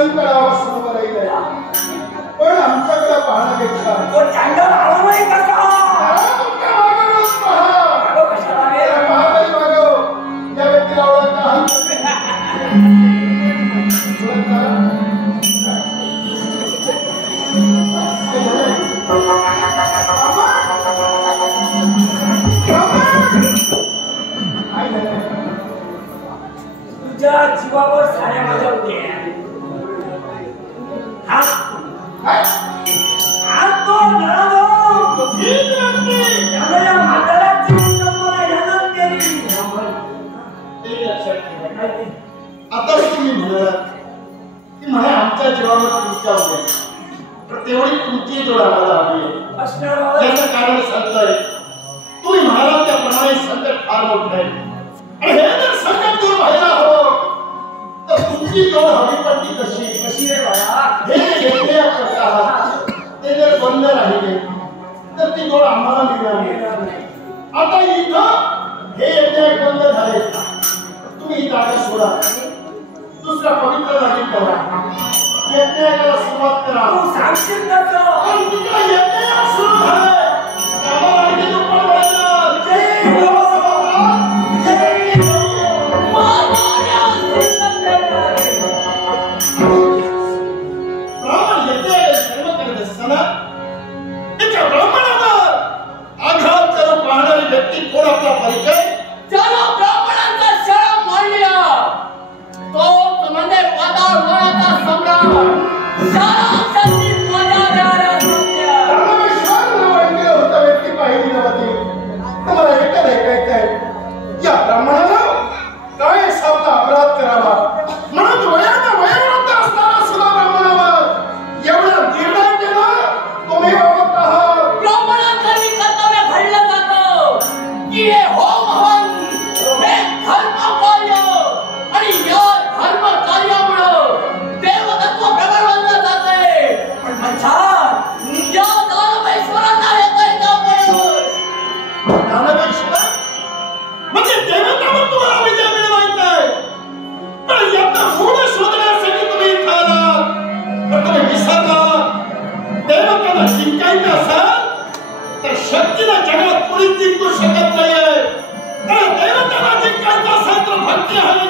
संकटावर उभं राहिलंय, पण आमच्याकडे पाहण्यापेक्षा या व्यक्तीला ओळखता तुझ्या जीवावर साऱ्या माझ्या होते आता तुम्ही म्हणालात की मला आमच्या जीवावर तुमच्या होत्या, तेवढी तुमची जोड आम्हाला हवी आहे. याचं कारण सांगताय, तुम्ही म्हणालात त्याप्रमाणे संकट फार मोठं आहे आणि हे जर संकट दूर व्हायला हवं तर तुमची जोड हवी, पण ती कशी रे बाळा? हे येते करता ते जर बंद राहिले तर ती जोड आम्हाला मिळणार नाही. आता इथं हे येते बंद झाले, तुम्ही ही जागा सोडा, दुसऱ्या पवित्र जागी करा, यज्ञाला सुरुवात करा. तू सांगशील कसं? तिकडे यज्ञ सुरू झाले, आम्हाला आणखी दुप्पट मिळालं. जय ब्राह्मण यज्ञ सर्व करत असताना त्याच्या ब्राह्मणावर आघात करून पाहणारी व्यक्ती कोण? आपला परिचय ज्याला ब्राह्मणांचा शरम मानला तो म्हणजे पाताळ लोकांचा सम्राट शक्ती मजा द्यायला सत्य धर्मेश्वर नावाने होता व्यक्ती पाहिली नव्हती. तुम्हाला एकच ऐकायचंय, या ब्राह्मणाला काय सामना अपराध करावा म्हणून वयोवृद्ध असताना सुद्धा ब्राह्मणावर एवढा निर्णय केला. तुम्ही बघत आहात ब्राह्मणांचं कर्तव्य घडलं जातं की हे होम हवन हे धर्म कार्य आणि या धर्म कार्यामुळं देवतत्व प्रगट बनलं जातंय. पण अच्छा या दानवेश्वरांना येतंय का पण? दानवेश्वर म्हणजे देवतावर तुम्हाला विजय मिळवायचा आहे, पण याचा गुण शोधण्यासाठी तुम्ही इथं आलात. पण तुम्ही विसरला, देवताला जिंकायचं असाल तर शक्तीला जगात कोणीच जिंकू शकत नाहीये. देवताला जिंकायचं असेल तर भक्ती हवी